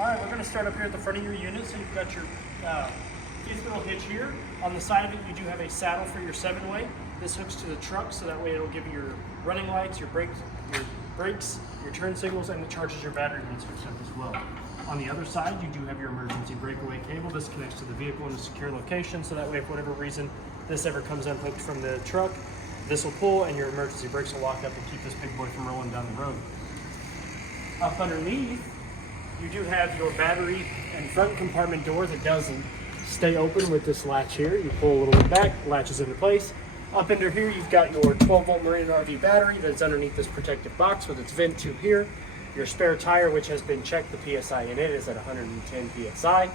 All right, we're going to start up here at the front of your unit. So you've got your fifth wheel hitch here. On the side of it, you do have a saddle for your 7-way. This hooks to the truck, so that way it'll give you your running lights, your brakes, your turn signals, and it charges your battery when it's hooked up as well. On the other side, you do have your emergency breakaway cable. This connects to the vehicle in a secure location, so that way, for whatever reason, this ever comes unhooked from the truck, this will pull and your emergency brakes will lock up and keep this big boy from rolling down the road. Up underneath, you do have your battery and front compartment door that doesn't stay open with this latch here. You pull a little bit back, latches into place. Up under here, you've got your 12-volt Marine RV battery that's underneath this protective box with its vent tube here. Your spare tire, which has been checked, the PSI in it is at 110 PSI.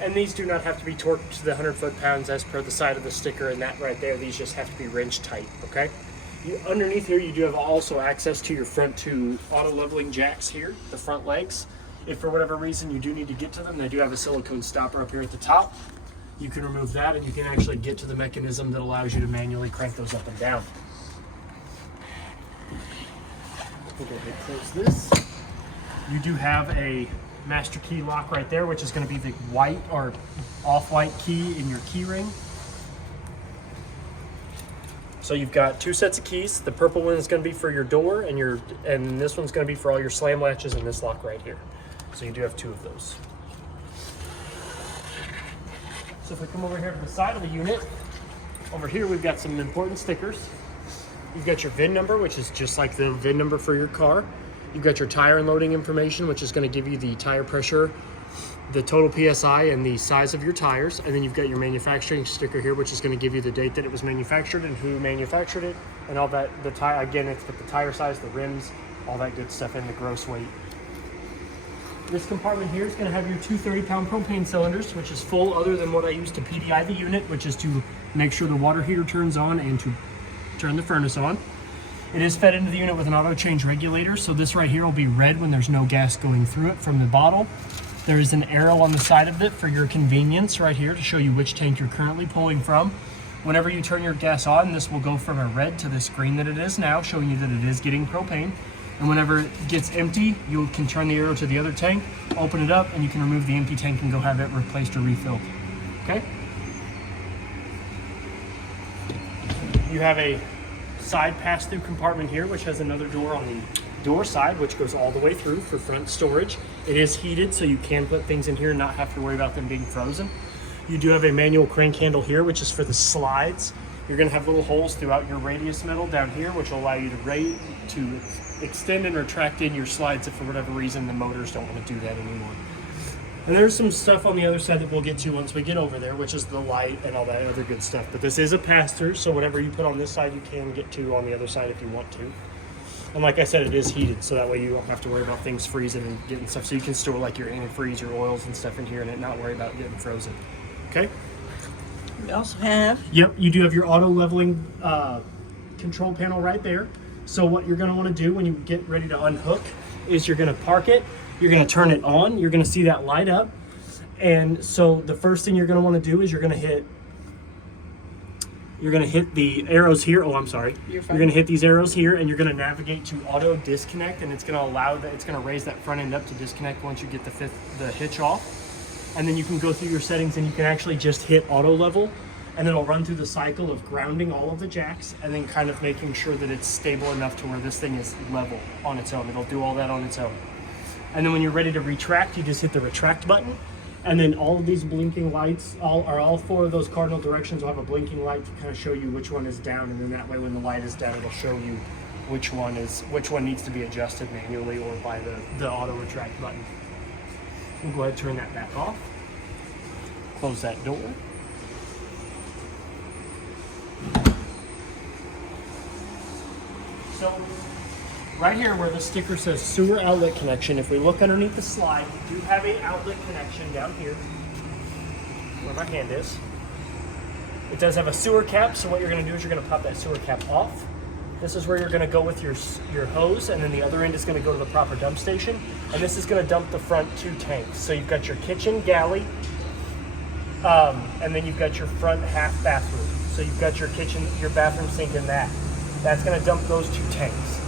And these do not have to be torqued to the 100 foot-pounds as per the side of the sticker, and that right there, these just have to be wrench tight, okay? Underneath here, you do have also access to your front two auto leveling jacks here, the front legs. If for whatever reason you do need to get to them, they do have a silicone stopper up here at the top. You can remove that and you can actually get to the mechanism that allows you to manually crank those up and down. We'll go ahead and close this. You do have a master key lock right there, which is going to be the white or off-white key in your key ring. So you've got two sets of keys. The purple one is going to be for your door, and this one's going to be for all your slam latches and this lock right here. So you do have two of those. So if we come over here to the side of the unit, over here we've got some important stickers. You've got your VIN number, which is just like the VIN number for your car. You've got your tire and loading information, which is going to give you the tire pressure, the total PSI, and the size of your tires. And then you've got your manufacturing sticker here, which is going to give you the date that it was manufactured and who manufactured it, and all that. The tire, again, it's with the tire size, the rims, all that good stuff, and the gross weight. This compartment here is going to have your two 30-pound propane cylinders, which is full other than what I use to PDI the unit, which is to make sure the water heater turns on and to turn the furnace on. It is fed into the unit with an auto change regulator, so this right here will be red when there's no gas going through it from the bottle. There is an arrow on the side of it for your convenience right here to show you which tank you're currently pulling from. Whenever you turn your gas on, this will go from a red to this green that it is now, showing you that it is getting propane. And whenever it gets empty, you can turn the arrow to the other tank, open it up, and you can remove the empty tank and go have it replaced or refilled. Okay? You have a side pass-through compartment here, which has another door on the door side, which goes all the way through for front storage. It is heated, so you can put things in here and not have to worry about them being frozen. You do have a manual crank handle here, which is for the slides. You're going to have little holes throughout your radius metal down here, which will allow you to extend and retract in your slides if for whatever reason the motors don't want to do that anymore. And there's some stuff on the other side that we'll get to once we get over there, which is the light and all that other good stuff. But this is a pass-through, so whatever you put on this side, you can get to on the other side if you want to. And like I said, it is heated, so that way you don't have to worry about things freezing and getting stuff. So you can store like your antifreeze, your oils and stuff in here and not worry about getting frozen. Okay? We also have... Yep, you do have your auto leveling control panel right there. So what you're going to want to do when you get ready to unhook is you're going to park it, you're going to turn it on, you're going to see that light up. And so the first thing you're going to want to do is you're going to hit the arrows here. Oh, I'm sorry. You're going to hit these arrows here, and you're going to navigate to auto disconnect, and it's going to allow that. It's going to raise that front end up to disconnect once you get the hitch off. And then you can go through your settings, and you can actually just hit auto level, and it'll run through the cycle of grounding all of the jacks, and then kind of making sure that it's stable enough to where this thing is level on its own. It'll do all that on its own. And then when you're ready to retract, you just hit the retract button. And then all of these blinking lights, all four of those cardinal directions will have a blinking light to kind of show you which one is down. And then that way when the light is down, it'll show you which one needs to be adjusted manually or by the auto retract button. We'll go ahead and turn that back off. Close that door. So right here where the sticker says sewer outlet connection, if we look underneath the slide, we do have an outlet connection down here where my hand is. It does have a sewer cap, so what you're going to do is you're going to pop that sewer cap off. This is where you're going to go with your hose, and then the other end is going to go to the proper dump station, and this is going to dump the front two tanks. So you've got your kitchen galley, and then you've got your front half bathroom. So you've got your kitchen, your bathroom sink in that. That's going to dump those two tanks.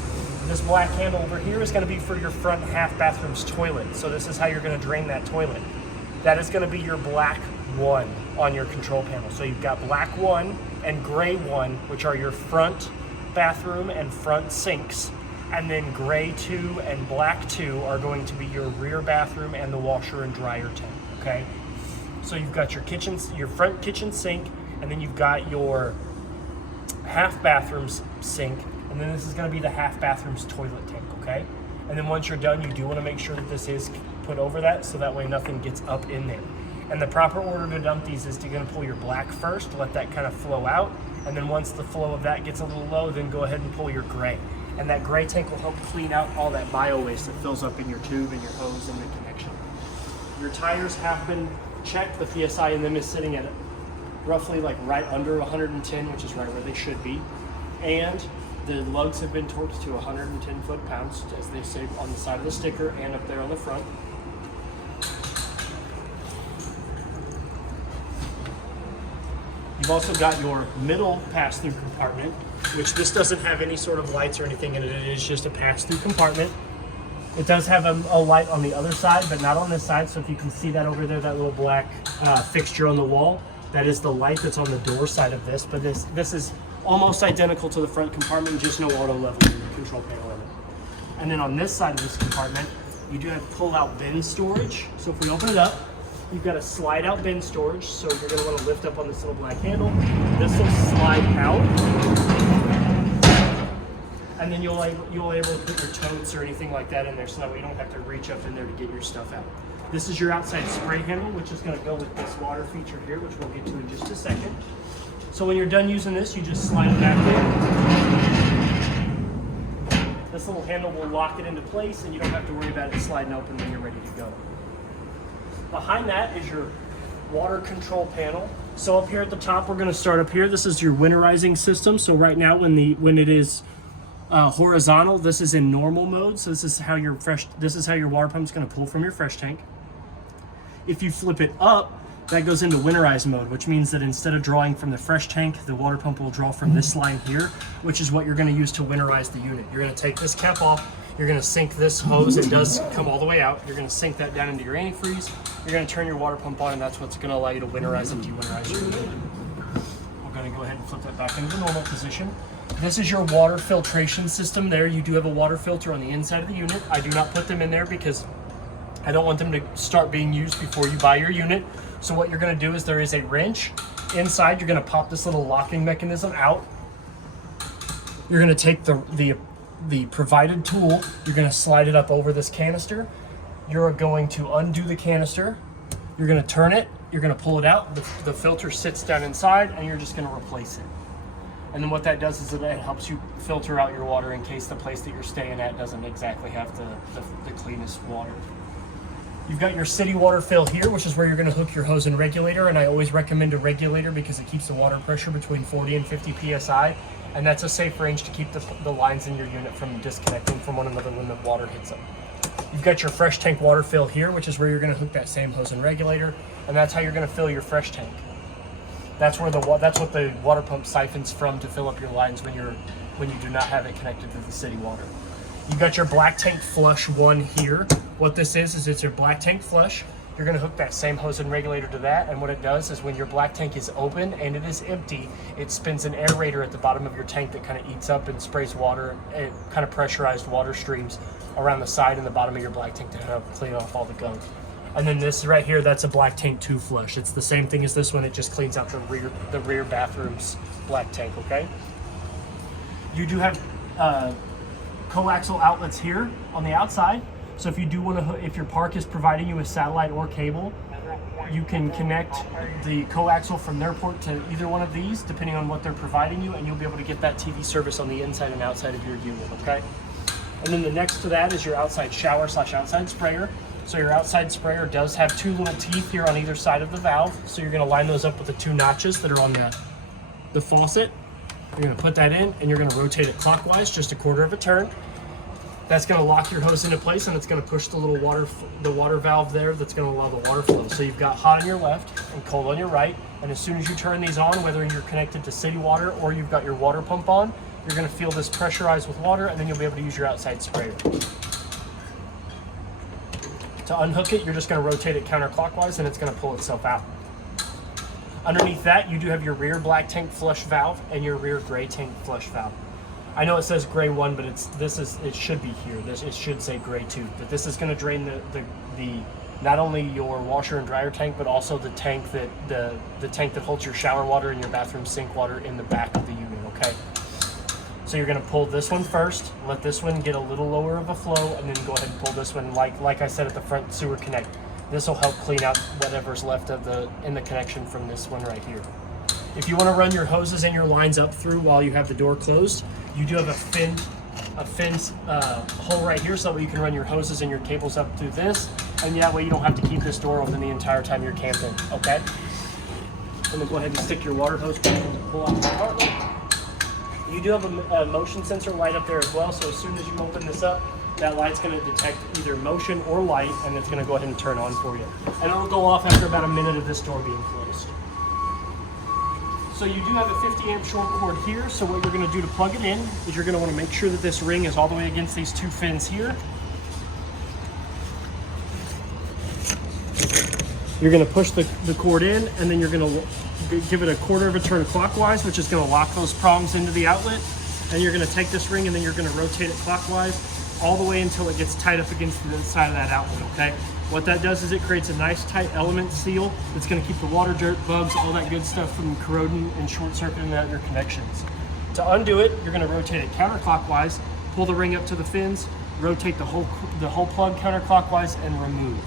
This black handle over here is going to be for your front half bathroom's toilet. So this is how you're going to drain that toilet. That is going to be your black 1 on your control panel. So you've got black 1 and gray 1, which are your front bathroom and front sinks. And then gray 2 and black 2 are going to be your rear bathroom and the washer and dryer tank, okay? So you've got your kitchen, your front kitchen sink, and then you've got your half bathroom's sink, and then this is going to be the half bathroom's toilet tank, okay? And then once you're done, you do want to make sure that this is put over that, so that way nothing gets up in there. And the proper order to dump these is you're going to pull your black first, let that kind of flow out, and then once the flow of that gets a little low, then go ahead and pull your gray. And that gray tank will help clean out all that bio waste that fills up in your tube and your hose and the connection. Your tires have been checked. The PSI in them is sitting at roughly like right under 110, which is right where they should be. And the lugs have been torqued to 110 foot-pounds, as they say on the side of the sticker and up there on the front. You've also got your middle pass-through compartment, which this doesn't have any sort of lights or anything in it. It is just a pass-through compartment. It does have a light on the other side, but not on this side. So if you can see that over there, that little black fixture on the wall, that is the light that's on the door side of this. But this is almost identical to the front compartment, just no auto level control panel in it. And then on this side of this compartment, you do have pull-out bin storage. So if we open it up, you've got a slide-out bin storage. So you're going to want to lift up on this little black handle. This will slide out. And then you'll able to put your totes or anything like that in there, so that way you don't have to reach up in there to get your stuff out. This is your outside spray handle, which is going to go with this water feature here, which we'll get to in just a second. So when you're done using this, you just slide it back in. This little handle will lock it into place, and you don't have to worry about it sliding open when you're ready to go. Behind that is your water control panel. So up here at the top, we're going to start up here. This is your winterizing system. So right now, when it is horizontal, this is in normal mode. So this is how your water pump is going to pull from your fresh tank. If you flip it up, that goes into winterize mode, which means that instead of drawing from the fresh tank, the water pump will draw from this line here, which is what you're going to use to winterize the unit. You're going to take this cap off. You're going to sink this hose. It does come all the way out. You're going to sink that down into your antifreeze. You're going to turn your water pump on, and that's what's going to allow you to winterize and de-winterize your unit. We're going to go ahead and flip that back into the normal position. This is your water filtration system there. You do have a water filter on the inside of the unit. I do not put them in there because I don't want them to start being used before you buy your unit. So what you're going to do is there is a wrench inside. You're going to pop this little locking mechanism out. You're going to take the provided tool. You're going to slide it up over this canister. You're going to undo the canister. You're going to turn it. You're going to pull it out. The filter sits down inside, and you're just going to replace it. And then what that does is it helps you filter out your water in case the place that you're staying at doesn't exactly have the cleanest water. You've got your city water fill here, which is where you're going to hook your hose and regulator. And I always recommend a regulator because it keeps the water pressure between 40 and 50 psi. And that's a safe range to keep the lines in your unit from disconnecting from one another when the water hits them. You've got your fresh tank water fill here, which is where you're going to hook that same hose and regulator. And that's how you're going to fill your fresh tank. That's what the water pump siphons from to fill up your lines when you do not have it connected to the city water. You've got your black tank flush one here. What this is it's your black tank flush. You're going to hook that same hose and regulator to that, and what it does is when your black tank is open and it is empty, it spins an aerator at the bottom of your tank that kind of eats up and sprays water, and kind of pressurized water streams around the side and the bottom of your black tank to help clean off all the gunk. And then this right here, that's a black tank 2 flush. It's the same thing as this one. It just cleans out the rear bathroom's black tank, okay? You do have coaxial outlets here on the outside. So if you do want to, if your park is providing you with satellite or cable, you can connect the coaxial from their port to either one of these, depending on what they're providing you, and you'll be able to get that TV service on the inside and outside of your unit, okay? And then the next to that is your outside shower / outside sprayer. So your outside sprayer does have 2 little teeth here on either side of the valve. So you're going to line those up with the 2 notches that are on the faucet. You're going to put that in, and you're going to rotate it clockwise, just a 1/4 of a turn. That's going to lock your hose into place, and it's going to push the little water valve there that's going to allow the water flow. So you've got hot on your left and cold on your right. And as soon as you turn these on, whether you're connected to city water or you've got your water pump on, You're going to feel this pressurized with water, and then you'll be able to use your outside sprayer. To unhook it, you're just going to rotate it counterclockwise, and it's going to pull itself out. Underneath that, you do have your rear black tank flush valve and your rear gray tank flush valve. I know it says gray 1, but it should be here. It should say gray 2. But this is going to drain the not only your washer and dryer tank, but also the tank that holds your shower water and your bathroom sink water in the back of the unit. Okay. So you're going to pull this one first, let this one get a little lower of a flow, and then go ahead and pull this one like I said at the front sewer connect. This will help clean out whatever's left of in the connection from this one right here. If you want to run your hoses and your lines up through while you have the door closed, you do have a fin hole right here, so that you can run your hoses and your cables up through this, and that way you don't have to keep this door open the entire time you're camping. Okay. And then go ahead and stick your water hose back and pull out the compartment. You do have a motion sensor light up there as well, so as soon as you open this up, that light's going to detect either motion or light, and it's going to go ahead and turn on for you. And it'll go off after about a minute of this door being closed. So you do have a 50 amp short cord here, so what you're going to do to plug it in is you're going to want to make sure that this ring is all the way against these two fins here. You're going to push the cord in, and then you're going to give it a quarter of a turn clockwise, which is going to lock those prongs into the outlet. And you're going to take this ring, and then you're going to rotate it clockwise all the way until it gets tight up against the side of that outlet. Okay. What that does is it creates a nice tight element seal that's going to keep the water, dirt, bugs, all that good stuff from corroding and short circuiting out your connections. To undo it, you're going to rotate it counterclockwise, pull the ring up to the fins, rotate the whole plug counterclockwise, and remove.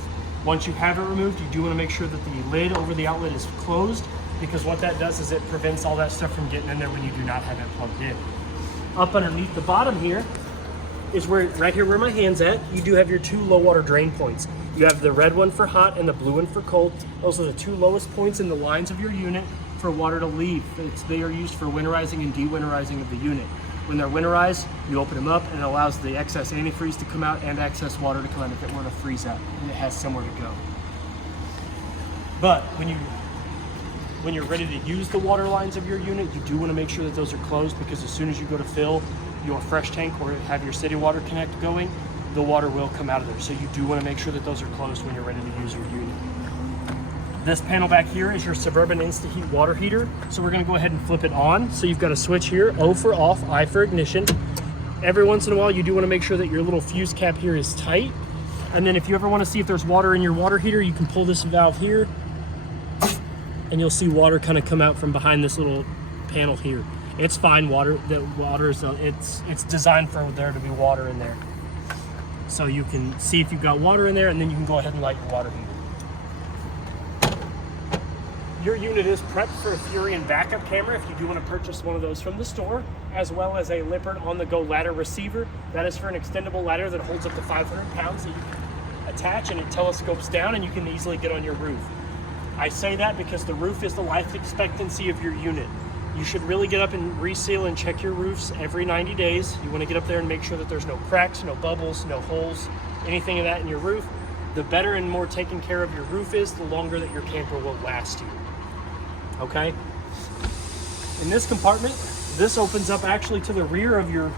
Once you have it removed, you do want to make sure that the lid over the outlet is closed, because what that does is it prevents all that stuff from getting in there when you do not have it plugged in. Up underneath the bottom here is right here where my hand's at, you do have your two low water drain points. You have the red one for hot and the blue one for cold. Those are the two lowest points in the lines of your unit for water to leave. They are used for winterizing and de-winterizing of the unit. When they're winterized, you open them up and it allows the excess antifreeze to come out and excess water to come out if it were to freeze out, and it has somewhere to go. But when you're ready to use the water lines of your unit, you do want to make sure that those are closed, because as soon as you go to fill your fresh tank or have your city water connect going, the water will come out of there. So you do want to make sure that those are closed when you're ready to use your unit. This panel back here is your Suburban Insta-Heat water heater. So we're going to go ahead and flip it on. So you've got a switch here, O for off, I for ignition. Every once in a while, you do want to make sure that your little fuse cap here is tight. And then if you ever want to see if there's water in your water heater, you can pull this valve here, and you'll see water kind of come out from behind this little panel here. It's fine water. The water is it's designed for there to be water in there. So you can see if you've got water in there, and then you can go ahead and light your water heater. Your unit is prepped for a Furion backup camera if you do want to purchase one of those from the store, as well as a Lippert on-the-go ladder receiver. That is for an extendable ladder that holds up to 500 pounds that you can attach, and it telescopes down, and you can easily get on your roof. I say that because the roof is the life expectancy of your unit. You should really get up and reseal and check your roofs every 90 days. You want to get up there and make sure that there's no cracks, no bubbles, no holes, anything of that in your roof. The better and more taken care of your roof is, the longer that your camper will last you. Okay? In this compartment, this opens up actually to the rear of your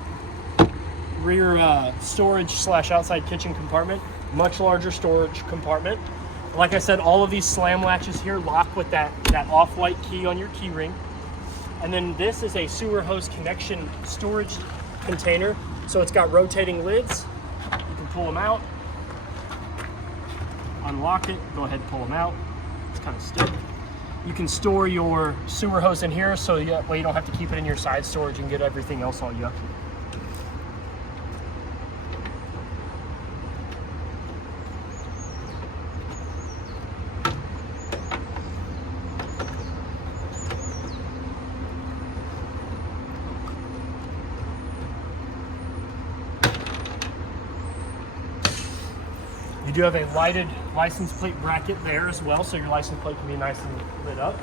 rear storage / outside kitchen compartment. Much larger storage compartment. Like I said, all of these slam latches here lock with that off-white key on your key ring. And then this is a sewer hose connection storage container. So it's got rotating lids. You can pull them out, unlock it, go ahead and pull them out. It's kind of stiff. You can store your sewer hose in here, so that way you don't have to keep it in your side storage and get everything else all yucky. You do have a lighted license plate bracket there as well, so your license plate can be nice and lit up.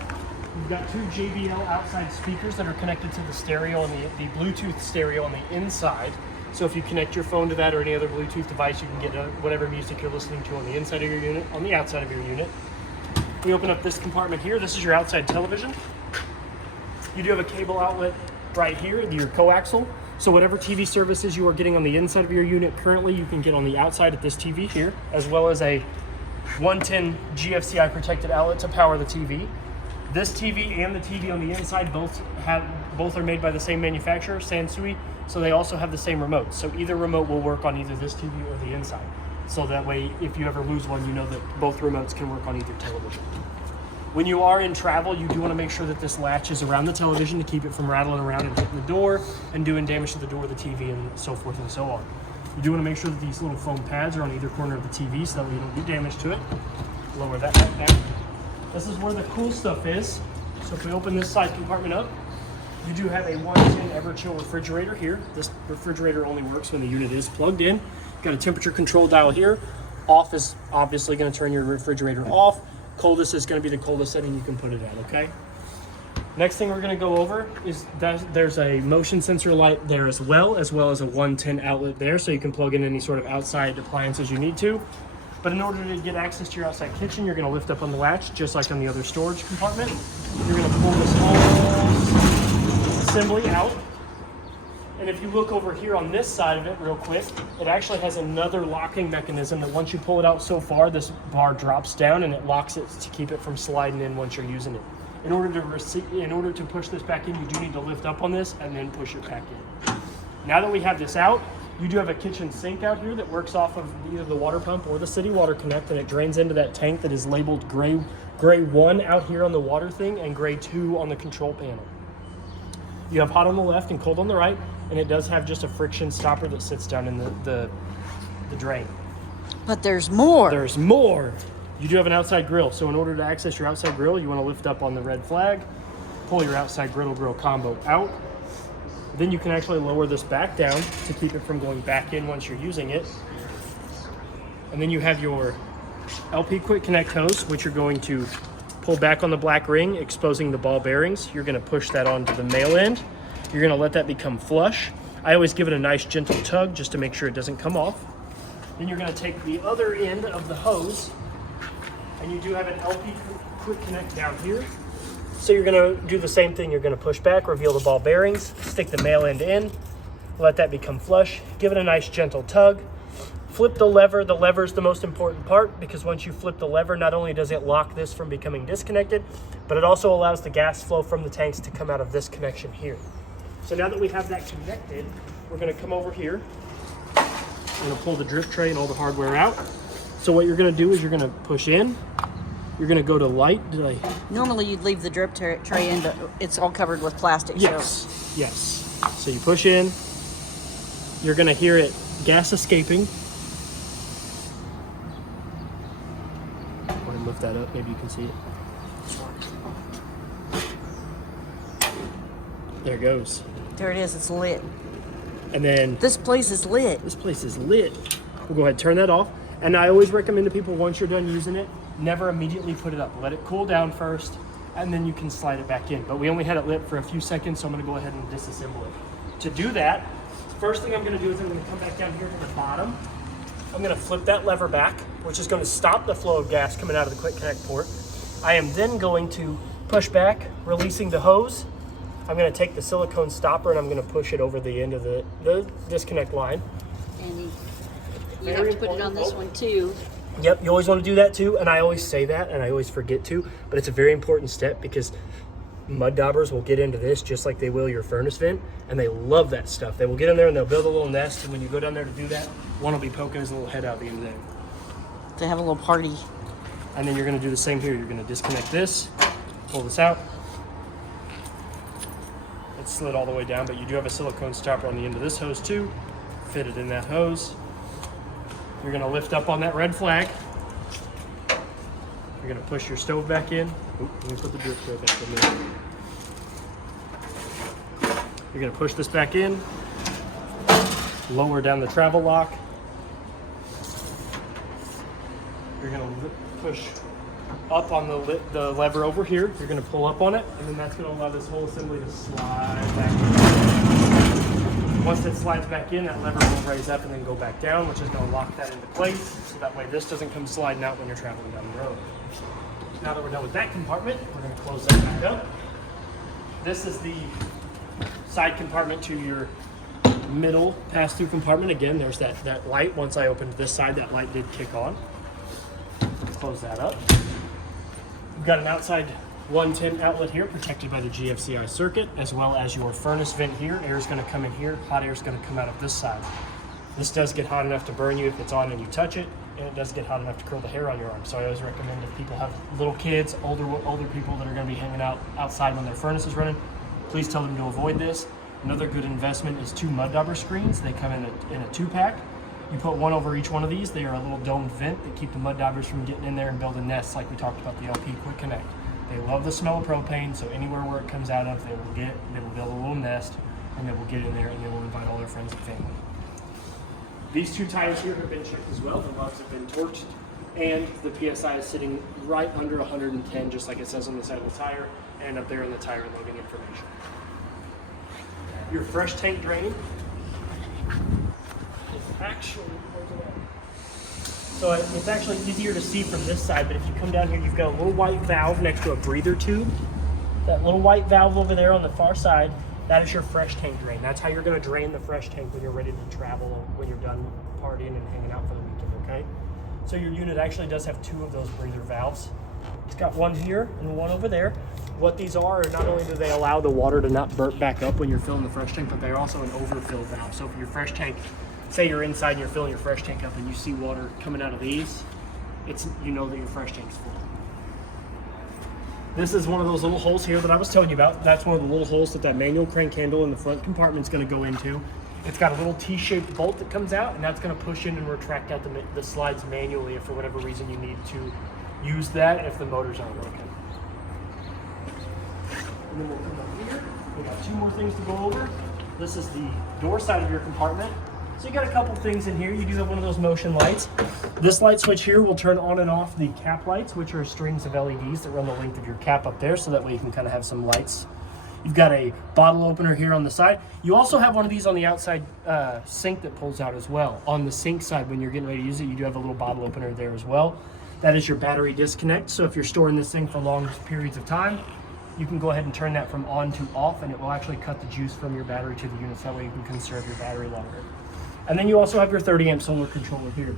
You've got two JBL outside speakers that are connected to the stereo and the Bluetooth stereo on the inside. So if you connect your phone to that or any other Bluetooth device, you can get whatever music you're listening to on the inside of your unit, on the outside of your unit. We open up this compartment here. This is your outside television. You do have a cable outlet right here, your coaxial. So whatever TV services you are getting on the inside of your unit currently, you can get on the outside of this TV here, as well as a 110 GFCI protected outlet to power the TV. This TV and the TV on the inside both are made by the same manufacturer, Sansui, so they also have the same remote. So either remote will work on either this TV or the inside. So that way, if you ever lose one, you know that both remotes can work on either television. When you are in travel, you do want to make sure that this latch is around the television to keep it from rattling around and hitting the door and doing damage to the door of the TV and so forth and so on. You do want to make sure that these little foam pads are on either corner of the TV so that way you don't do damage to it. Lower that back down. This is where the cool stuff is. So if we open this side compartment up, you do have a 110 Everchill refrigerator here. This refrigerator only works when the unit is plugged in. Got a temperature control dial here. Off is obviously going to turn your refrigerator off. Coldest is going to be the coldest setting you can put it at, okay? Next thing we're going to go over is that there's a motion sensor light there as well as a 110 outlet there, so you can plug in any sort of outside appliances you need to. But in order to get access to your outside kitchen, you're going to lift up on the latch, just like on the other storage compartment. You're going to pull this whole assembly out. And if you look over here on this side of it real quick, it actually has another locking mechanism that once you pull it out so far, this bar drops down and it locks it to keep it from sliding in once you're using it. In order to push this back in, you do need to lift up on this and then push it back in. Now that we have this out, you do have a kitchen sink out here that works off of either the water pump or the city water connect, and it drains into that tank that is labeled gray 1 out here on the water thing and gray 2 on the control panel. You have hot on the left and cold on the right, and it does have just a friction stopper that sits down in the drain. But there's more. There's more. You do have an outside grill, so in order to access your outside grill, you want to lift up on the red flag, pull your outside grill combo out. Then you can actually lower this back down to keep it from going back in once you're using it. And then you have your LP Quick Connect hose, which you're going to pull back on the black ring, exposing the ball bearings. You're going to push that onto the male end. You're going to let that become flush. I always give it a nice gentle tug just to make sure it doesn't come off. Then you're going to take the other end of the hose, and you do have an LP Quick Connect down here. So you're going to do the same thing. You're going to push back, reveal the ball bearings, stick the male end in, let that become flush, give it a nice gentle tug, flip the lever. The lever is the most important part because once you flip the lever, not only does it lock this from becoming disconnected, but it also allows the gas flow from the tanks to come out of this connection here. So now that we have that connected, we're going to come over here. We're going to pull the drip tray and all the hardware out. So what you're going to do is you're going to push in. You're going to go to light. Normally you'd leave the drip tray in, but it's all covered with plastic. Yes, so. yes. So you push in. You're going to hear it gas escaping. Go ahead and lift that up. Maybe you can see it. There it goes. There it is. It's lit. And then This place is lit. this place is lit. We'll go ahead and turn that off. And I always recommend to people, once you're done using it, never immediately put it up. Let it cool down first, and then you can slide it back in. But we only had it lit for a few seconds, so I'm going to go ahead and disassemble it. To do that, first thing I'm going to do is I'm going to come back down here to the bottom. I'm going to flip that lever back, which is going to stop the flow of gas coming out of the quick connect port. I am then going to push back, releasing the hose. I'm going to take the silicone stopper and I'm going to push it over the end of the disconnect line. And you have to put it on this one too. Yep, you always want to do that too, and I always say that, and I always forget to, but it's a very important step because mud daubers will get into this just like they will your furnace vent, and they love that stuff. They will get in there and they'll build a little nest, and when you go down there to do that, one will be poking his little head out the end of that. To have a little party. And then you're going to do the same here. You're going to disconnect this, pull this out. It's slid all the way down, but you do have a silicone stopper on the end of this hose too. Fit it in that hose. You're going to lift up on that red flag. You're going to push your stove back in. Oop, let me put the drip tray back in there. You're going to push this back in. Lower down the travel lock. You're going to push up on the lever over here. You're going to pull up on it, and then that's going to allow this whole assembly to slide back in. Once it slides back in, that lever will raise up and then go back down, which is going to lock that into place, so that way this doesn't come sliding out when you're traveling down the road. Now that we're done with that compartment, we're going to close that back up. This is the side compartment to your middle pass-through compartment. Again, there's that light. Once I opened this side, that light did kick on. Close that up. You've got an outside 110 outlet here protected by the GFCI circuit, as well as your furnace vent here. Air is going to come in here, hot air is going to come out of this side. This does get hot enough to burn you if it's on and you touch it, and it does get hot enough to curl the hair on your arm. So I always recommend if people have little kids, older people that are going to be hanging out outside when their furnace is running, please tell them to avoid this. Another good investment is 2 mud dauber screens. They come in a 2-pack. You put one over each one of these. They are a little domed vent that keep the mud daubers from getting in there and building nests like we talked about the LP Quick Connect. They love the smell of propane, so anywhere where it comes out of, they will build a little nest, and they will get in there and they will invite all their friends and family. These 2 tires here have been checked as well. The lugs have been torched, and the PSI is sitting right under 110, just like it says on the side of the tire, and up there in the tire loading information. Your fresh tank draining is actually, so it's actually easier to see from this side, but if you come down here, you've got a little white valve next to a breather tube. That little white valve over there on the far side, that is your fresh tank drain. That's how you're going to drain the fresh tank when you're ready to travel, when you're done partying and hanging out for the weekend, okay? So your unit actually does have 2 of those breather valves. It's got one here and one over there. What these are, not only do they allow the water to not burp back up when you're filling the fresh tank, but they're also an overfill valve. So if your fresh tank, say you're inside and you're filling your fresh tank up and you see water coming out of these, you know that your fresh tank's full. This is one of those little holes here that I was telling you about. That's one of the little holes that manual crank handle in the front compartment is going to go into. It's got a little T-shaped bolt that comes out, and that's going to push in and retract out the slides manually if for whatever reason you need to use that if the motors aren't working. And then we'll come up here. We got 2 more things to go over. This is the door side of your compartment. So you got a couple things in here. You do have one of those motion lights. This light switch here will turn on and off the cap lights, which are strings of LEDs that run the length of your cap up there, so that way you can kind of have some lights. You've got a bottle opener here on the side. You also have one of these on the outside sink that pulls out as well. On the sink side, when you're getting ready to use it, you do have a little bottle opener there as well. That is your battery disconnect. So if you're storing this thing for long periods of time, you can go ahead and turn that from on to off, and it will actually cut the juice from your battery to the units. That way you can conserve your battery longer. And then you also have your 30 amp solar controller here.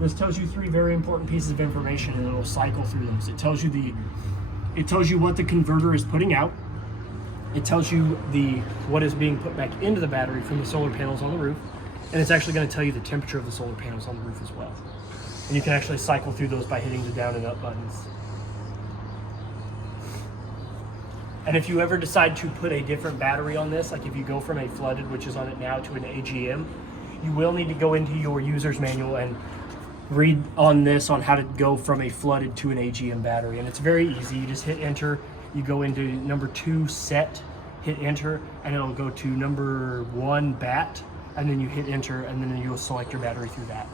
This tells you 3 very important pieces of information, and it'll cycle through those. It tells you what the converter is putting out. It tells you what is being put back into the battery from the solar panels on the roof, and it's actually going to tell you the temperature of the solar panels on the roof as well. And you can actually cycle through those by hitting the down and up buttons. And if you ever decide to put a different battery on this, like if you go from a flooded, which is on it now, to an AGM, you will need to go into your user's manual and read on this on how to go from a flooded to an AGM battery. And it's very easy. You just hit enter, you go into number 2 set, hit enter, and it'll go to number 1 bat, and then you hit enter, and then you'll select your battery through that.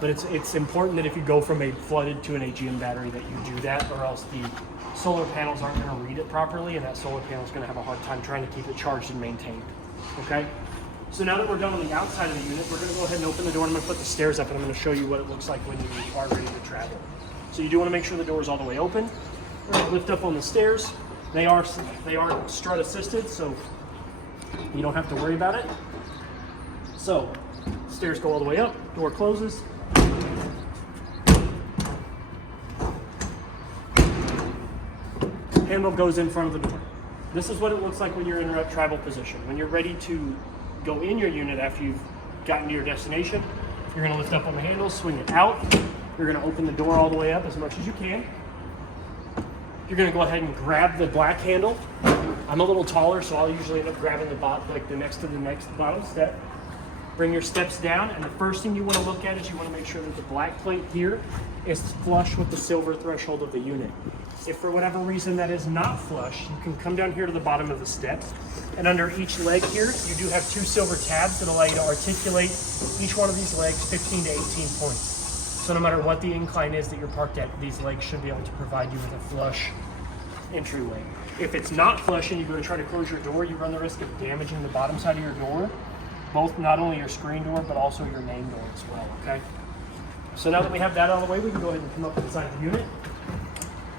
But it's important that if you go from a flooded to an AGM battery that you do that, or else the solar panels aren't going to read it properly, and that solar panel is going to have a hard time trying to keep it charged and maintained. Okay? So now that we're done on the outside of the unit, we're going to go ahead and open the door, and I'm going to put the stairs up, and I'm going to show you what it looks like when you are ready to travel. So you do want to make sure the door is all the way open. We're going to lift up on the stairs. They are strut assisted, so you don't have to worry about it. So stairs go all the way up, door closes. Handle goes in front of the door. This is what it looks like when you're in a travel position. When you're ready to go in your unit after you've gotten to your destination, you're going to lift up on the handle, swing it out. You're going to open the door all the way up as much as you can. You're going to go ahead and grab the black handle. I'm a little taller, so I'll usually end up grabbing the next to the next bottom step. Bring your steps down, and the first thing you want to look at is you want to make sure that the black plate here is flush with the silver threshold of the unit. If for whatever reason that is not flush, you can come down here to the bottom of the steps, and under each leg here, you do have 2 silver tabs that allow you to articulate each one of these legs 15 to 18 points. So no matter what the incline is that you're parked at, these legs should be able to provide you with a flush entryway. If it's not flush and you go to try to close your door, you run the risk of damaging the bottom side of your door, both not only your screen door, but also your main door as well, okay? So now that we have that out of the way, we can go ahead and come up inside the unit.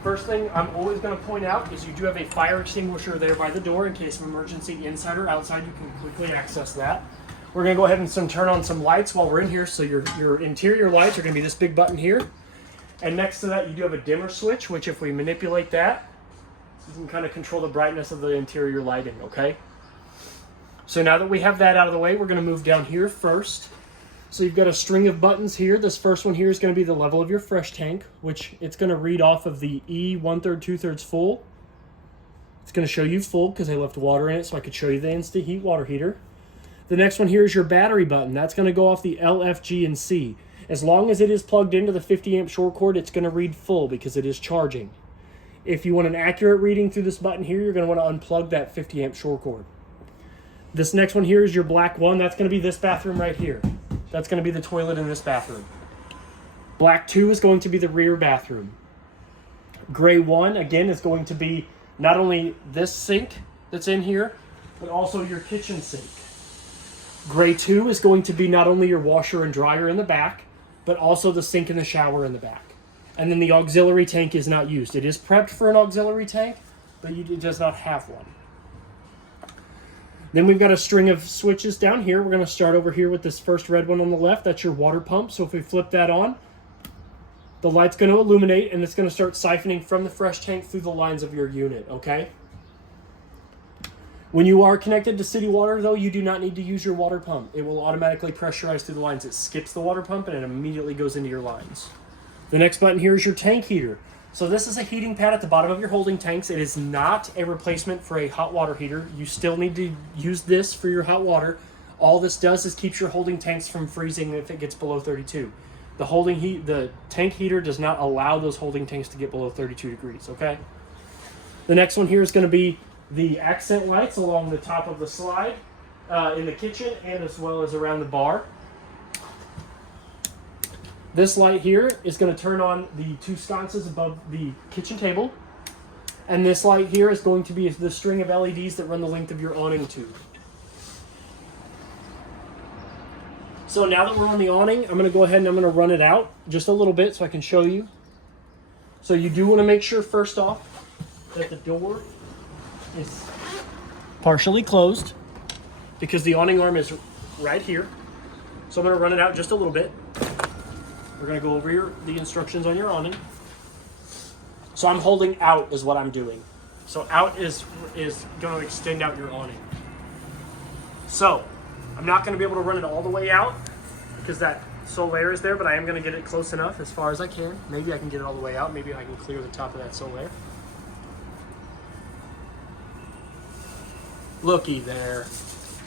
First thing I'm always going to point out is you do have a fire extinguisher there by the door in case of emergency inside or outside. You can quickly access that. We're going to go ahead and turn on some lights while we're in here. So your interior lights are going to be this big button here. And next to that, you do have a dimmer switch, which if we manipulate that, you can kind of control the brightness of the interior lighting, okay? So now that we have that out of the way, we're going to move down here first. So you've got a string of buttons here. This first one here is going to be the level of your fresh tank, which it's going to read off of the E 1/3, 2/3 full. It's going to show you full because I left water in it so I could show you the instant heat water heater. The next one here is your battery button. That's going to go off the L, F, G, and C. As long as it is plugged into the 50 amp short cord, it's going to read full because it is charging. If you want an accurate reading through this button here, you're going to want to unplug that 50 amp short cord. This next one here is your black one. That's going to be this bathroom right here. That's going to be the toilet in this bathroom. Black 2 is going to be the rear bathroom. Gray 1, again, is going to be not only this sink that's in here, but also your kitchen sink. Gray 2 is going to be not only your washer and dryer in the back, but also the sink and the shower in the back. And then the auxiliary tank is not used. It is prepped for an auxiliary tank, but it does not have one. Then we've got a string of switches down here. We're going to start over here with this first red one on the left. That's your water pump. So if we flip that on, the light's going to illuminate and it's going to start siphoning from the fresh tank through the lines of your unit, okay? When you are connected to city water, though, you do not need to use your water pump. It will automatically pressurize through the lines. It skips the water pump and it immediately goes into your lines. The next button here is your tank heater. So this is a heating pad at the bottom of your holding tanks. It is not a replacement for a hot water heater. You still need to use this for your hot water. All this does is keeps your holding tanks from freezing if it gets below 32. The tank heater does not allow those holding tanks to get below 32 degrees, okay? The next one here is going to be the accent lights along the top of the slide in the kitchen and as well as around the bar. This light here is going to turn on the two sconces above the kitchen table. And this light here is going to be the string of LEDs that run the length of your awning tube. So now that we're on the awning, I'm going to go ahead and I'm going to run it out just a little bit so I can show you. So you do want to make sure first off that the door is partially closed because the awning arm is right here. So I'm going to run it out just a little bit. We're going to go over the instructions on your awning. So I'm holding out is what I'm doing. So out is going to extend out your awning. So I'm not going to be able to run it all the way out because that Solaire is there, but I am going to get it close enough as far as I can. Maybe I can get it all the way out. Maybe I can clear the top of that Solaire. Looky there.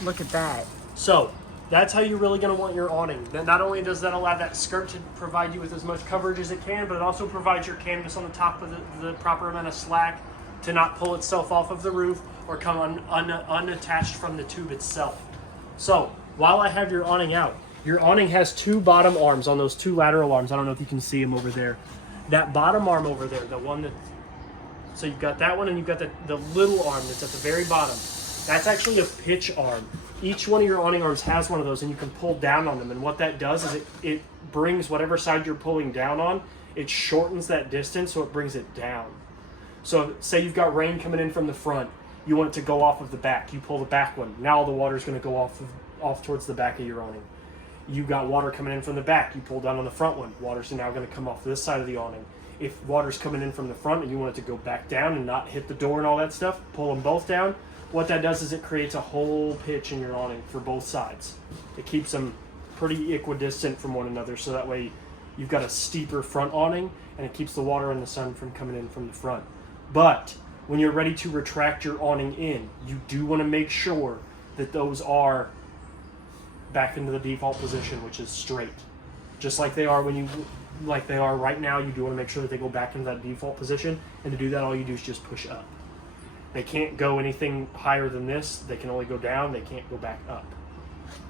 Look at that. So that's how you're really going to want your awning. Then not only does that allow that skirt to provide you with as much coverage as it can, but it also provides your canvas on the top of the proper amount of slack to not pull itself off of the roof or come unattached from the tube itself. So while I have your awning out, your awning has two bottom arms on those two lateral arms. I don't know if you can see them over there. That bottom arm over there, the one that, so you've got that one and you've got the little arm that's at the very bottom. That's actually a pitch arm. Each one of your awning arms has one of those and you can pull down on them. And what that does is it brings whatever side you're pulling down on, it shortens that distance so it brings it down. So say you've got rain coming in from the front, you want it to go off of the back. You pull the back one. Now all the water is going to go off towards the back of your awning. You've got water coming in from the back. You pull down on the front one. Water's now going to come off this side of the awning. If water's coming in from the front and you want it to go back down and not hit the door and all that stuff, pull them both down. What that does is it creates a whole pitch in your awning for both sides. It keeps them pretty equidistant from one another, so that way you've got a steeper front awning and it keeps the water and the sun from coming in from the front. But when you're ready to retract your awning in, you do want to make sure that those are back into the default position, which is straight. Just like they are like they are right now, you do want to make sure that they go back into that default position. And to do that, all you do is just push up. They can't go anything higher than this. They can only go down. They can't go back up.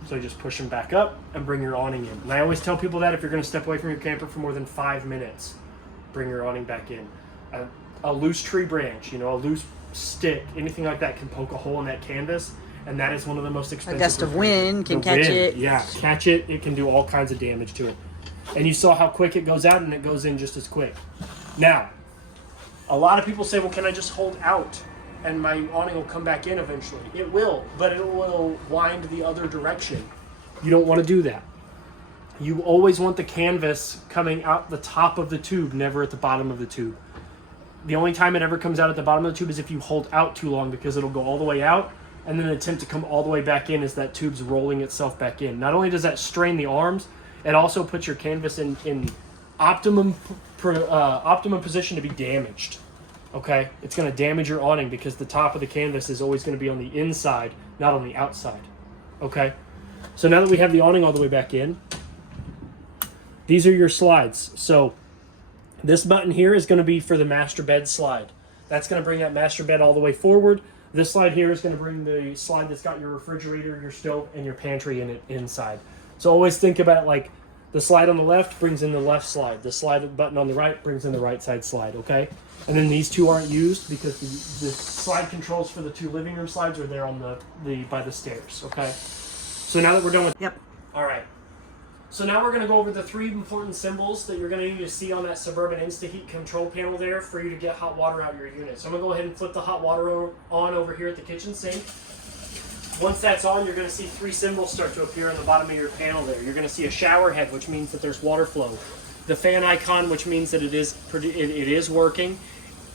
So you just push them back up and bring your awning in. And I always tell people that if you're going to step away from your camper for more than 5 minutes, bring your awning back in. A loose tree branch, a loose stick, anything like that can poke a hole in that canvas, and that is one of the most expensive. A gust of wind can catch it. Yeah, catch it. It can do all kinds of damage to it. And you saw how quick it goes out, and it goes in just as quick. Now, A lot of people say, well, can I just hold out and my awning will come back in eventually? It will, but it will wind the other direction. You don't want to do that. You always want the canvas coming out the top of the tube, never at the bottom of the tube. The only time it ever comes out at the bottom of the tube is if you hold out too long, because it'll go all the way out and then attempt to come all the way back in as that tube's rolling itself back in. Not only does that strain the arms, it also puts your canvas in optimum position to be damaged. Okay? It's going to damage your awning because the top of the canvas is always going to be on the inside, not on the outside. Okay? So now that we have the awning all the way back in, these are your slides. So this button here is going to be for the master bed slide. That's going to bring that master bed all the way forward. This slide here is going to bring the slide that's got your refrigerator, your stove, and your pantry in it inside. So always think about it like the slide on the left brings in the left slide. The slide button on the right brings in the right side slide, okay? And then these two aren't used because the slide controls for the two living room slides are there on the by the stairs, okay? So now that we're done with... Yep. All right. So now we're going to go over the 3 important symbols that you're going to need to see on that Suburban InstaHeat control panel there for you to get hot water out of your unit. So I'm going to go ahead and flip the hot water on over here at the kitchen sink. Once that's on, you're going to see 3 symbols start to appear on the bottom of your panel there. You're going to see a shower head, which means that there's water flow. The fan icon, which means that it is working